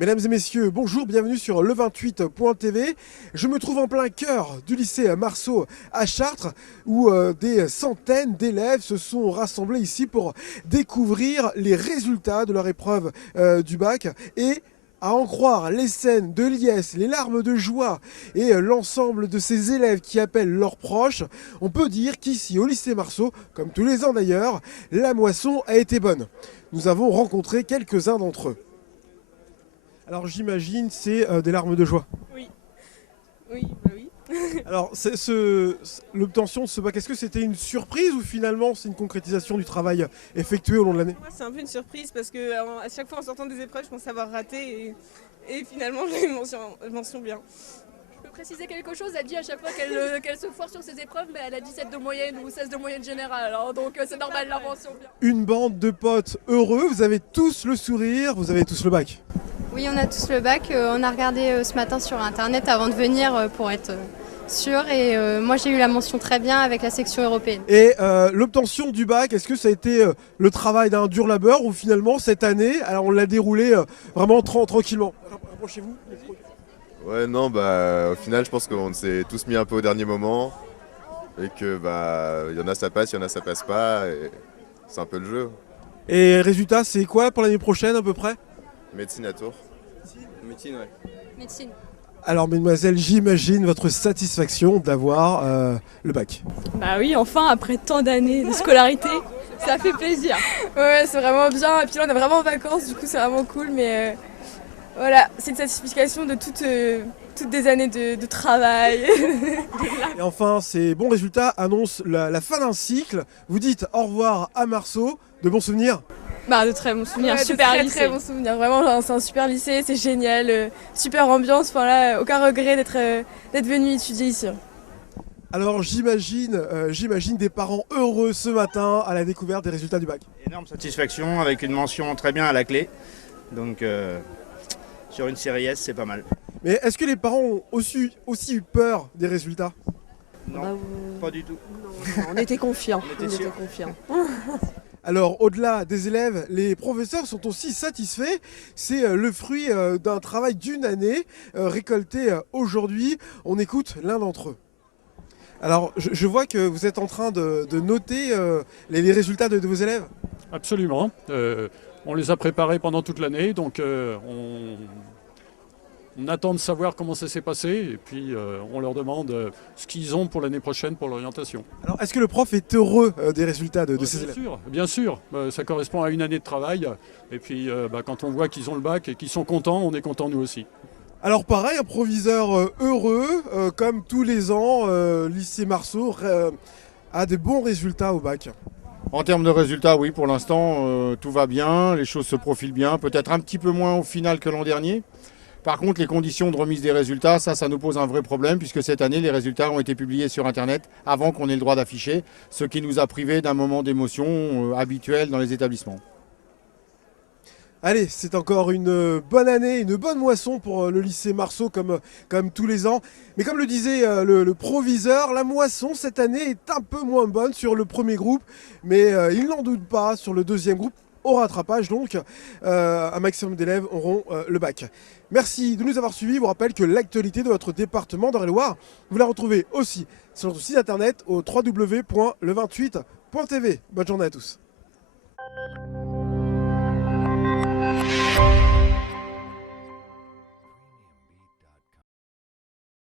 Mesdames et messieurs, bonjour, bienvenue sur le28.tv. Je me trouve en plein cœur du lycée Marceau à Chartres où des centaines d'élèves se sont rassemblés ici pour découvrir les résultats de leur épreuve du bac et à en croire les scènes de liesse, les larmes de joie et l'ensemble de ces élèves qui appellent leurs proches, on peut dire qu'ici au lycée Marceau, comme tous les ans d'ailleurs, la moisson a été bonne. Nous avons rencontré quelques-uns d'entre eux. Alors j'imagine c'est des larmes de joie. Oui, oui, bah oui. Alors l'obtention de ce bac, est-ce que c'était une surprise ou finalement c'est une concrétisation du travail effectué au long de l'année? Moi, c'est un peu une surprise parce que à chaque fois en sortant des épreuves, je pensais avoir raté et finalement j'ai eu mention bien. Je peux préciser quelque chose, elle dit à chaque fois qu'elle se foire sur ses épreuves, mais elle a 17 de moyenne ou 16 de moyenne générale, alors donc c'est normal, la mention bien. Une bande de potes heureux, vous avez tous le sourire, vous avez tous le bac. Oui, on a tous le bac. On a regardé ce matin sur Internet avant de venir pour être sûr. Et moi, j'ai eu la mention très bien avec la section européenne. Et l'obtention du bac, est-ce que ça a été le travail d'un dur labeur ou finalement cette année, alors on l'a déroulé vraiment tranquillement? Rapprochez-vous. Ouais, non, au final, je pense qu'on s'est tous mis un peu au dernier moment et que il y en a ça passe, il y en a ça passe pas. Et c'est un peu le jeu. Et résultat, c'est quoi pour l'année prochaine à peu près? Médecine à Tours. Médecine, ouais. Médecine. Alors mesdemoiselles, j'imagine votre satisfaction d'avoir le bac. Bah oui, enfin, après tant d'années de scolarité, ça fait plaisir. Ouais, c'est vraiment bien. Et puis là, on est vraiment en vacances, du coup, c'est vraiment cool. Mais voilà, c'est une satisfaction de toutes des années de travail. Et enfin, ces bons résultats annoncent la fin d'un cycle. Vous dites au revoir à Marceau, de bons souvenirs. Bah de très bons souvenirs, Ouais, super très, lycée. très bons souvenirs. Vraiment, genre, c'est un super lycée, c'est génial, super ambiance. Enfin là, aucun regret d'être venu étudier ici. Alors j'imagine des parents heureux ce matin à la découverte des résultats du bac. Énorme satisfaction avec une mention très bien à la clé. Donc sur une série S, c'est pas mal. Mais est-ce que les parents ont aussi eu peur des résultats? Non, pas du tout. On était confiants. On était sûrs. Alors au-delà des élèves, les professeurs sont aussi satisfaits. C'est le fruit d'un travail d'une année récolté aujourd'hui. On écoute l'un d'entre eux. Alors je vois que vous êtes en train de noter les résultats de vos élèves. Absolument. On les a préparés pendant toute l'année, donc on attend de savoir comment ça s'est passé et puis on leur demande ce qu'ils ont pour l'année prochaine pour l'orientation. Alors est-ce que le prof est heureux des résultats de ses élèves? Bien sûr, ça correspond à une année de travail et puis quand on voit qu'ils ont le bac et qu'ils sont contents, on est contents nous aussi. Alors pareil, un proviseur heureux, comme tous les ans, lycée Marceau a des bons résultats au bac. En termes de résultats, oui, pour l'instant, tout va bien, les choses se profilent bien, peut-être un petit peu moins au final que l'an dernier. Par contre, les conditions de remise des résultats, ça nous pose un vrai problème, puisque cette année, les résultats ont été publiés sur Internet avant qu'on ait le droit d'afficher, ce qui nous a privés d'un moment d'émotion habituel dans les établissements. Allez, c'est encore une bonne année, une bonne moisson pour le lycée Marceau comme tous les ans. Mais comme le disait le proviseur, la moisson cette année est un peu moins bonne sur le premier groupe, mais il n'en doute pas sur le deuxième groupe. Au rattrapage donc, un maximum d'élèves auront le bac. Merci de nous avoir suivis. Je vous rappelle que l'actualité de votre département d'Eure-et-Loir, vous la retrouvez aussi sur notre site internet au www.le28.tv. Bonne journée à tous.